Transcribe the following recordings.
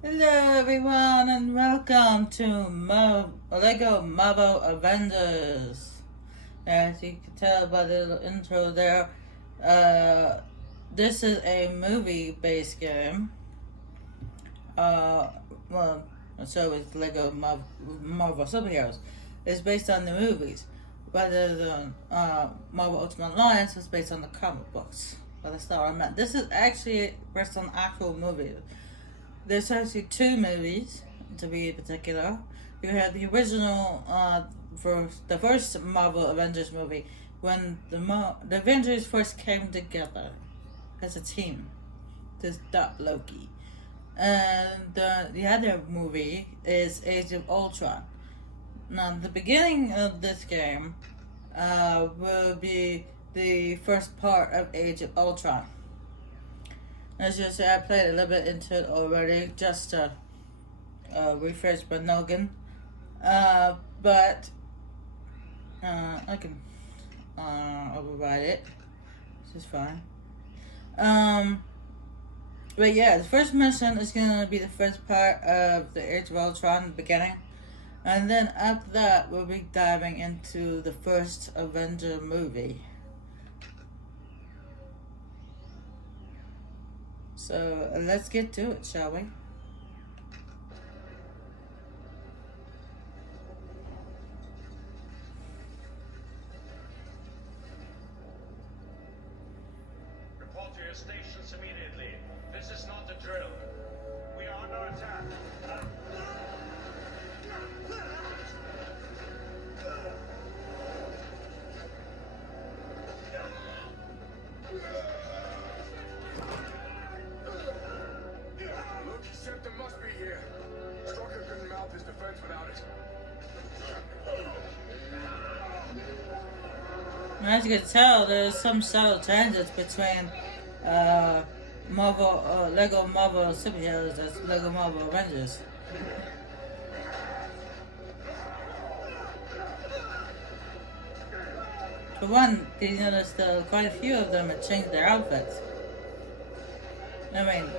Hello everyone and welcome to Lego Marvel Avengers. As you can tell by the little intro there, uh, this is a movie-based game. Uh, well, so is Lego Marvel Superheroes. It's based on the movies, rather than Marvel Ultimate Alliance is based on the comic books. But that's not what I meant. This is actually based on actual movies. There's actually two movies, to be particular. You have the original, for the first Marvel Avengers movie, when the Avengers first came together as a team to stop Loki. And the other movie is Age of Ultron. Now, the beginning of this game will be the first part of Age of Ultron. As you say, I played a little bit into it already, just to refresh my noggin. But I can override it, which is fine. But yeah, the first mission is going to be the first part of the Age of Ultron, beginning. And then after that, we'll be diving into the first Avenger movie. So let's get to it, shall we? Report to your stations immediately. This is not a drill. We are under attack. Loki's scepter must be here. Strucker couldn't mount his defense without it. As you can tell, there's some subtle changes between Lego Marvel Superheroes and Lego Marvel Avengers. For one, did you notice that quite a few of them have changed their outfits? I mean,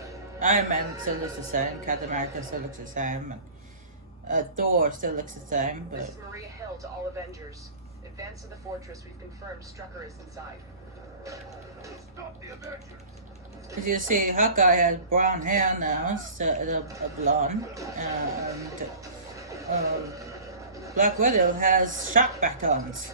Iron Man still looks the same, Captain America still looks the same, and Thor still looks the same, but... This is Maria Hill to all Avengers. Advance to the fortress. We've confirmed Strucker is inside. Stop the Avengers! As you see, Hawkeye has brown hair now instead of a blonde, and Black Widow has shock batons.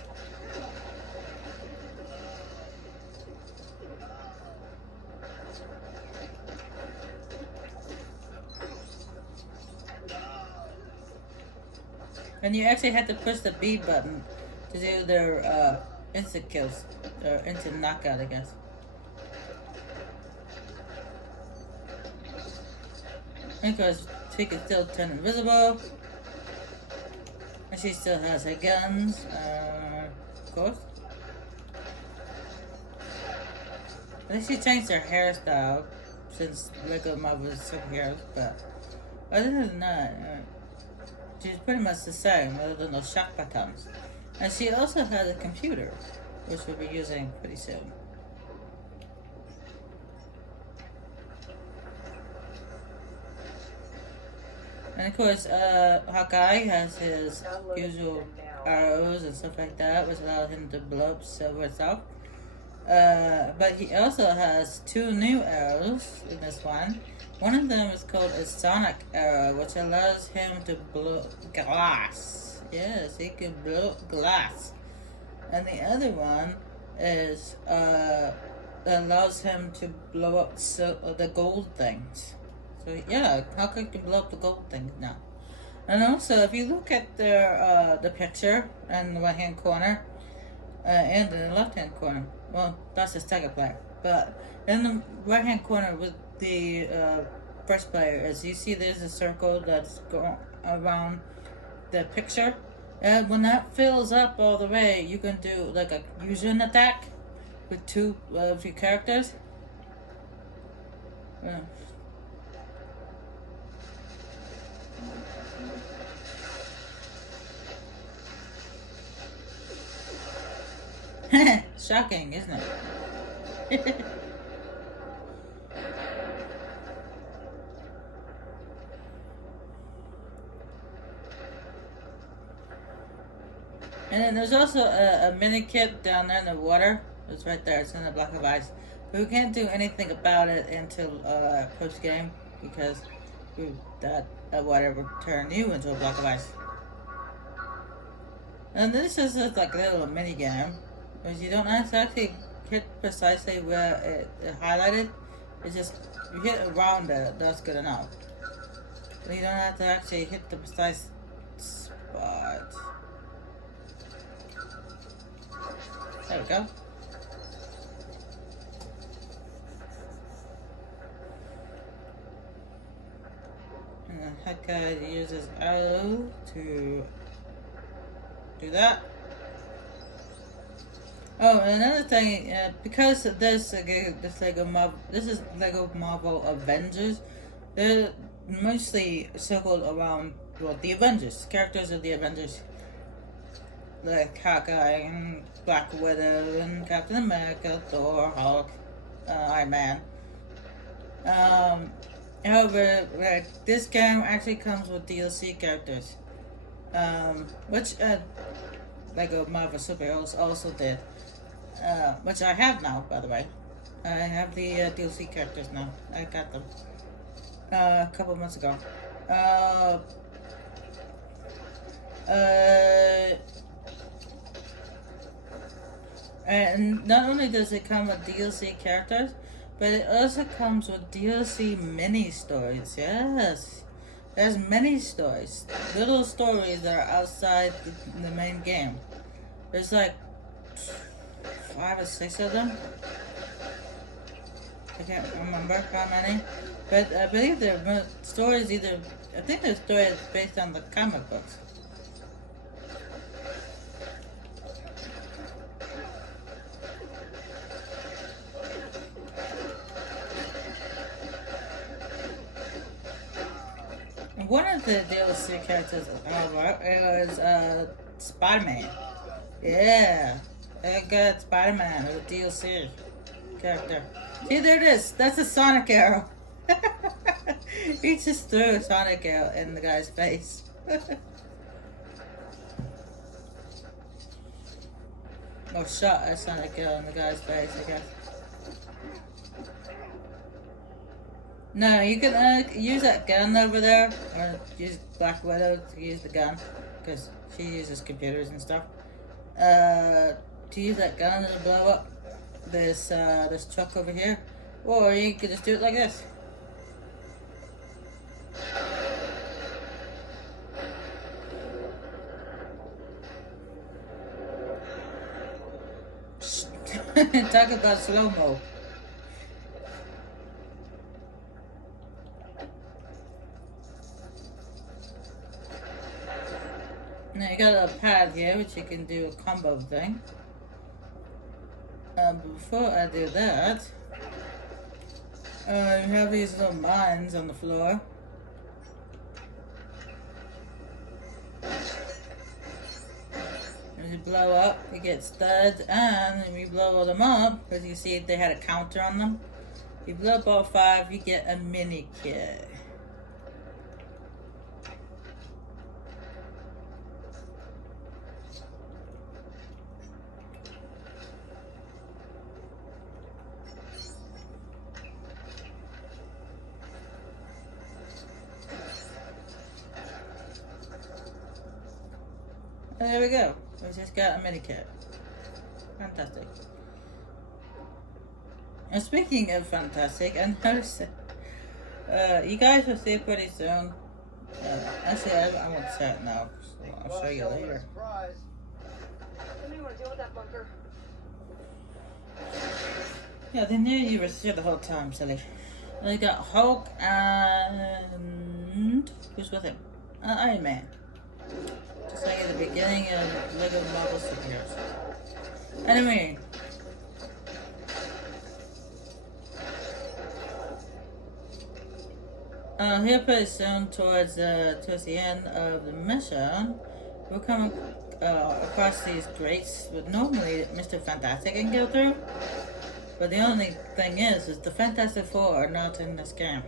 And you actually had to push the B button to do their instant kills, or instant knockout, I guess. Because she can still turn invisible, and she still has her guns, of course. I think she changed her hairstyle since Lego Marvel Superheroes, but other than that, she's pretty much the same, other than those shock buttons. And she also has a computer, which we'll be using pretty soon. And of course, Hawkeye has his usual arrows and stuff like that, which allows him to blow up Silver stuff. But he also has two new arrows in this one. One of them is called a sonic arrow, which allows him to blow glass. Yes, he can blow glass. And the other one is allows him to blow up the gold things. So yeah, Hawkeye can blow up the gold things now. And also, if you look at the picture in the right hand corner and in the left hand corner, well, that's the second player. But in the right hand corner with the first player, as you see, there's a circle that's going around the picture. And when that fills up all the way, you can do like a fusion attack with two of your characters. Shocking, isn't it? And then there's also a mini kit down there in the water. It's right there. It's in a block of ice. But we can't do anything about it until post game because that water will turn you into a block of ice. And this is just like a little mini game because you don't actually hit precisely where it highlighted. It's just you hit around it. That's good enough. But you don't have to actually hit the precise spot. There we go. And the head guy uses arrow to do that. Oh, and another thing, because this is Lego Marvel Avengers. They're mostly circled around the Avengers, characters of the Avengers, like Hawkeye and Black Widow and Captain America, Thor, Hulk, Iron Man. However, this game actually comes with DLC characters, which Lego Marvel Superheroes also did, which I have now, by the way. I have the DLC characters now. I got them a couple months ago. And not only does it come with DLC characters, but it also comes with DLC mini stories. Yes, there's mini stories, little stories that are outside the main game. There's like 5 or 6 of them. I can't remember how many, but I believe they're stories either. I think they're stories based on the comic books. One of the DLC characters, however, is Spider-Man. Yeah, I got Spider-Man, a DLC character. See, there it is. That's a Sonic arrow. He just threw a Sonic arrow in the guy's face. Or shot a Sonic arrow in the guy's face, I guess. No, you can use that gun over there, or use Black Widow to use the gun, because she uses computers and stuff. To use that gun to blow up this truck over here, or you could just do it like this. Talk about slow-mo. Now you got a pad here, which you can do a combo thing. Before I do that, you have these little mines on the floor. As you blow up, you get studs, and when you blow all them up, as you see, they had a counter on them. You blow up all 5, you get a mini kit. And there we go. We just got a mini kit. Fantastic. And speaking of fantastic, I noticed you guys will see it pretty soon. Actually, I won't say it now. So I'll show you later. Somebody want to deal with that bunker? Yeah, they knew you were here the whole time, silly. And they got Hulk and who's with him? Iron Man. Just like at the beginning of Lego Marvel Superheroes. Anyway. Here pretty soon towards the end of the mission, we'll come across these grates that normally Mr. Fantastic can go through. But the only thing is the Fantastic Four are not in this game.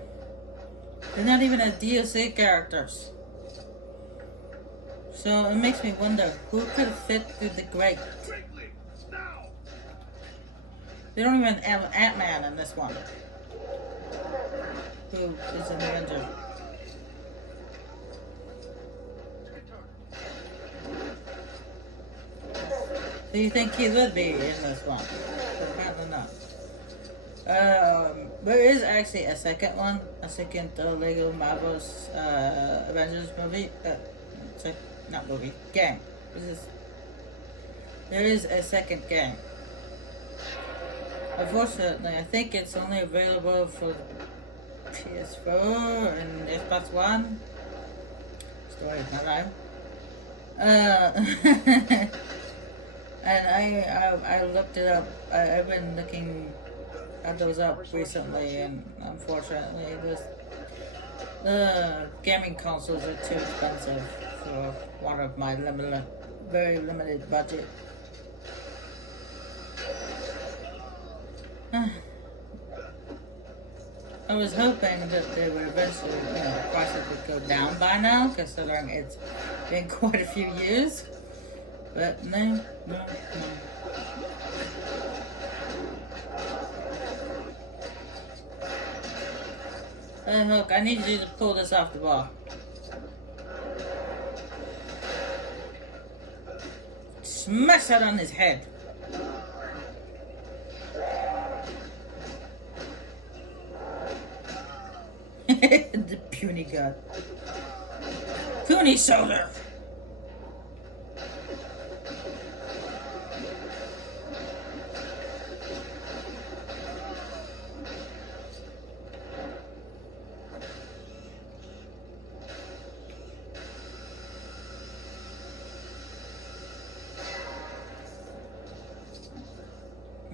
They're not even as DLC characters. So it makes me wonder who could fit through the grate. Quickly! Now! They don't even have Ant-Man in this one, who is an Avenger. Do you think he would be in this one? Apparently not. There is actually a second one, a second Lego Marvel's Avengers movie. Not movie, game. There is a second game. Unfortunately, I think it's only available for PS4 and Xbox One. Story of my life. And I looked it up. I've been looking at those up recently, and unfortunately, the gaming consoles are too expensive for one of my very limited budget. I was hoping that they would eventually, the prices would go down by now, considering it's been quite a few years. But no. Hey, Hook, I need you to pull this off the wall. Smash that on his head. The puny god. Puny shoulder.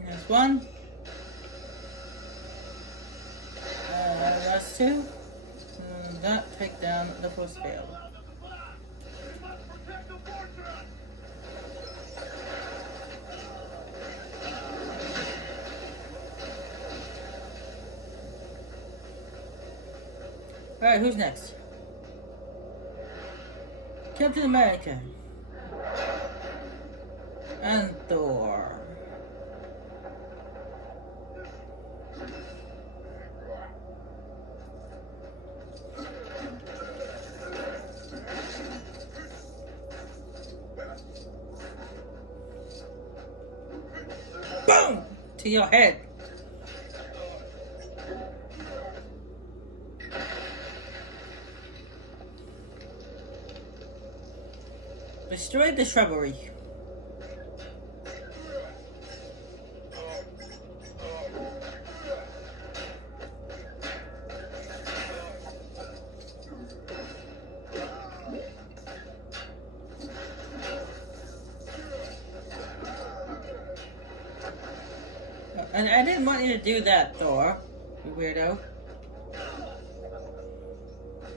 That's one. That's two. And that take down the first fail. Alright, who's next? Captain America. And Thor. Boom! To your head. Destroy the shrubbery. And I didn't want you to do that, Thor, you weirdo.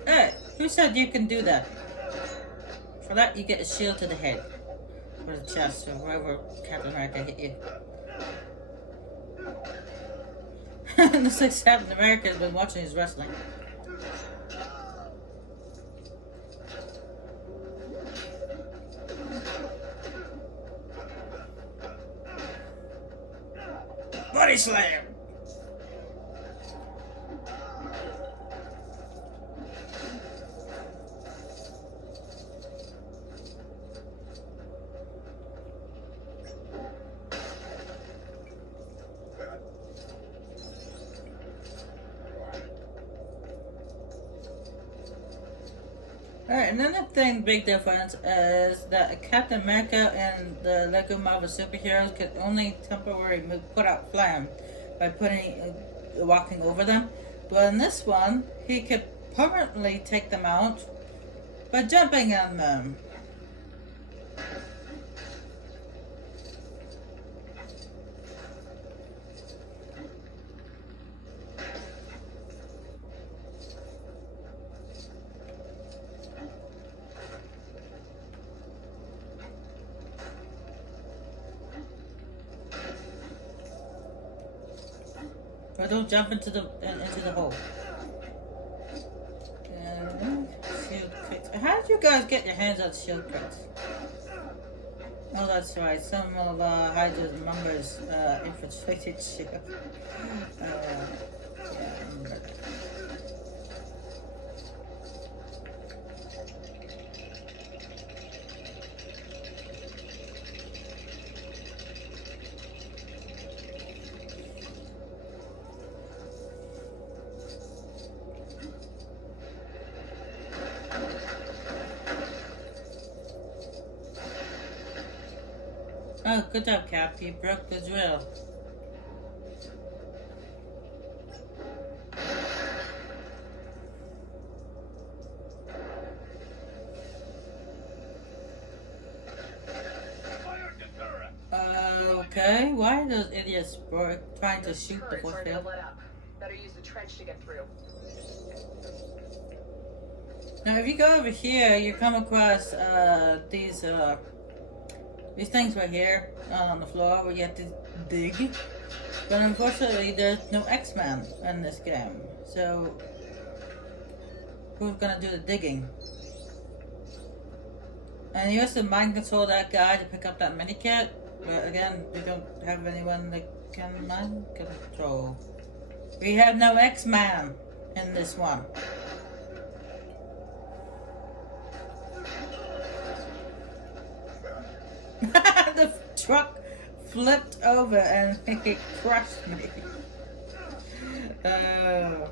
Hey, who said you can do that? For that, you get a shield to the head, or the chest, or wherever Captain America hit you. Looks like Captain America has been watching his wrestling. Body slam! Alright, another big difference is that Captain America and the Lego Marvel superheroes could only temporarily put out flames by walking over them. But in this one, he could permanently take them out by jumping on them. Or don't jump into the hole. And shield fix. How How'd you guys get your hands on shield cards? Oh, that's right. Some of Hydra's members infiltrated shield. Yeah, I remember that. Oh, good job, Cap. You broke the drill. Okay, why are those idiots trying to shoot the Turrets force aren't gonna field? let up. Better use the trench to get through. Now, if you go over here, you come across these things right here on the floor where you have to dig. But unfortunately, there's no X-Men in this game. So, who's gonna do the digging? And you also mind control that guy to pick up that medikit. But again, we don't have anyone that can mind control. We have no X-Man in this one. The truck flipped over and it crushed me. Boom!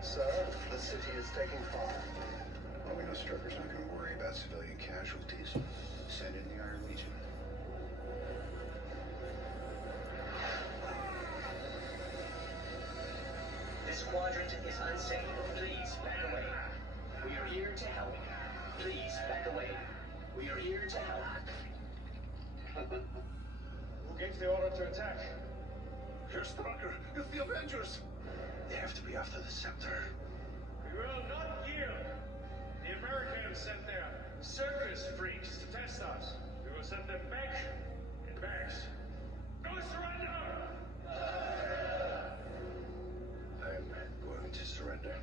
Sir, the city is taking fire. Well, we know Strucker's not going to worry about civilian casualties. Send in the Iron Legion. This quadrant is unsafe. Please back away. We are here to help. Please back away. We are here to help. Who gave the order to attack? Here's Strucker. It's the Avengers. They have to be after the scepter. We will not yield. The Americans sent their circus freaks to test us. We will send them back in bags. No surrender! I'm going to surrender.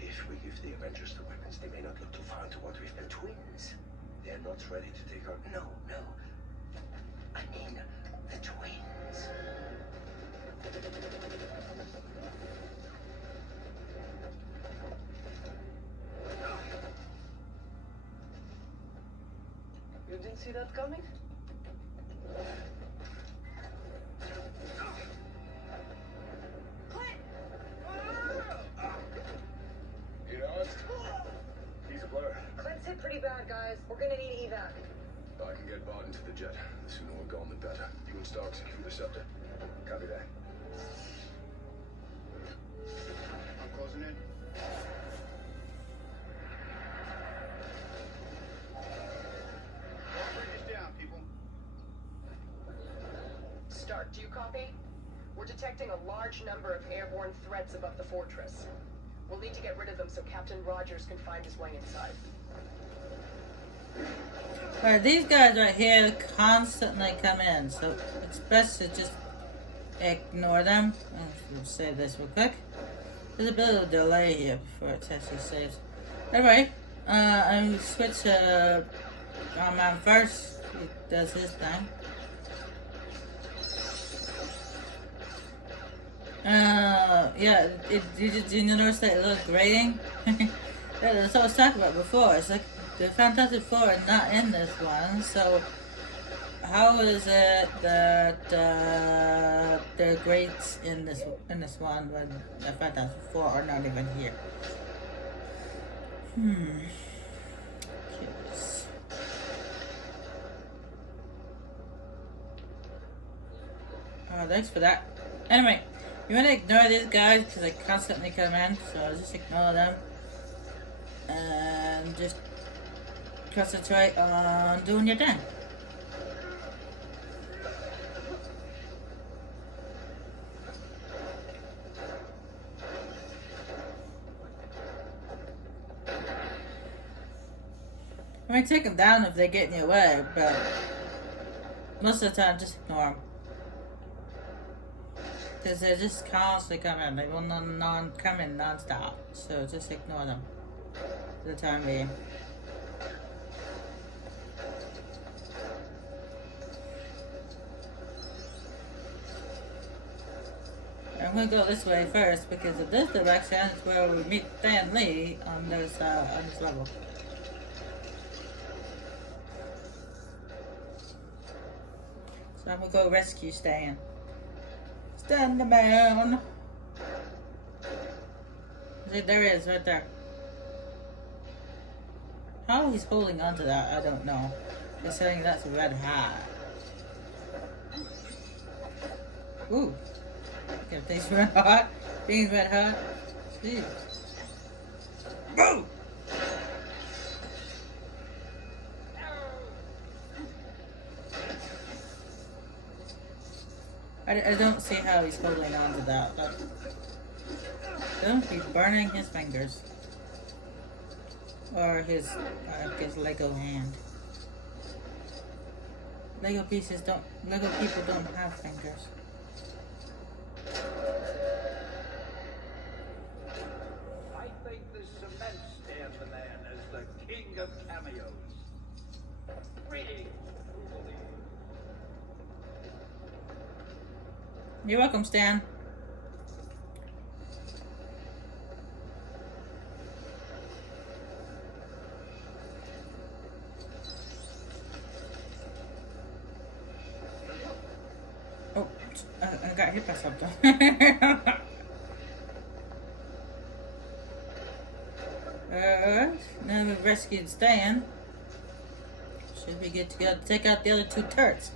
If we give the Avengers the weapons, they may not look too far into what we've been twins. They're not ready to take our... No. I mean, the twins. You didn't see that coming? You know it? He's a blur. Clint's hit pretty bad, guys. We're gonna need evac. I can get Bond into the jet. The sooner we're gone, the better. You and Stark secure the scepter. Copy that. I'm closing in. Bring this down, people. Stark, do you copy? We're detecting a large number of airborne threats above the fortress. We'll need to get rid of them so Captain Rogers can find his way inside. Alright, these guys right here constantly come in, so it's best to just ignore them. We'll save this real quick. There's a bit of a delay here before it actually saves. Anyway, I'm gonna switch our man first. He does his thing. Yeah, did you notice that little grating? Yeah, that's what I was talking about before. It's like the Fantastic Four are not in this one, so how is it that the greats in this one, but the Fantastic Four are not even here. Curious. Thanks for that. Anyway, you want to ignore these guys because they constantly come in, so just ignore them and just concentrate on doing your thing. I mean, take them down if they get in your way, but most of the time, just ignore them. Because they're just constantly coming. They will come in non-stop. So just ignore them for the time being. I'm going to go this way first because of this direction is where we meet Stan Lee on this level. So I'm going to go rescue Stan. Stan the man! See, there he is, right there. How he's holding onto that, I don't know. They're saying that's red hot. Ooh. Okay, things red hot. Being red hot. Jeez. Boom! I don't see how he's holding on to that, but don't be burning his fingers. Or his Lego hand. Lego people don't have fingers. I think this cement Stan the Man as the king of cameos. Greetings. You're welcome, Stan. Oh, I got hit by something. Now we've rescued Stan. Should we get to take out the other two turrets?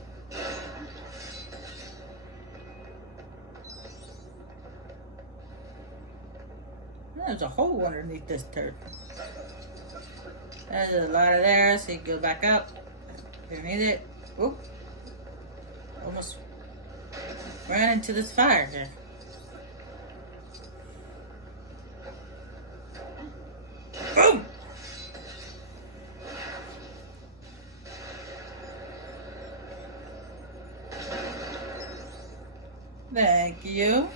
There's a hole underneath this turret. There's a lot of there, so you can go back up. If you need it. Oop. Almost ran into this fire here. Boom! Thank you.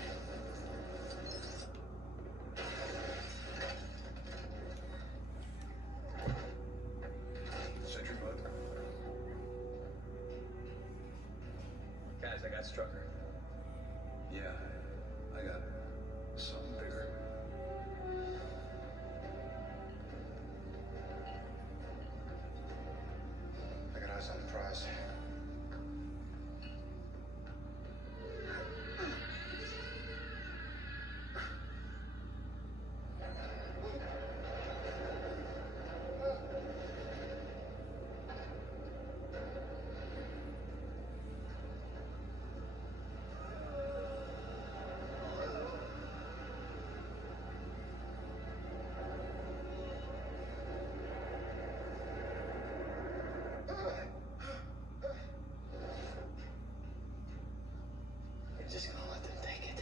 Guys, I got Strucker. Yeah, I got something bigger. I got eyes on the prize. You're just gonna let them take it.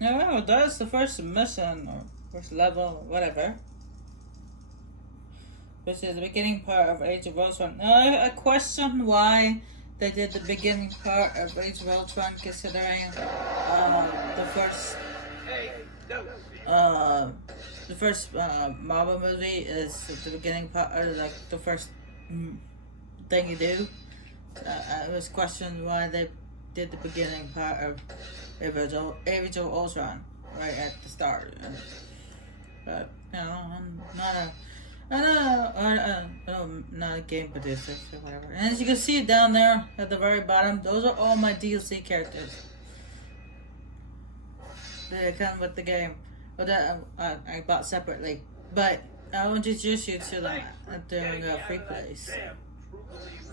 No, well, that's the first mission, or first level, or whatever. Which is the beginning part of Age of Ultron. I question why they did the beginning part of Age of Ultron, considering the first Hey, no. Marvel movie is the beginning part, or like the first thing you do. I was questioned why they did the beginning part of Age of Ultron right at the start. But you know, I'm not a game producer or whatever. And as you can see down there at the very bottom, those are all my DLC characters. They come with the game, but that I bought separately. But I will introduce you to them during a free plays. Damn true believers.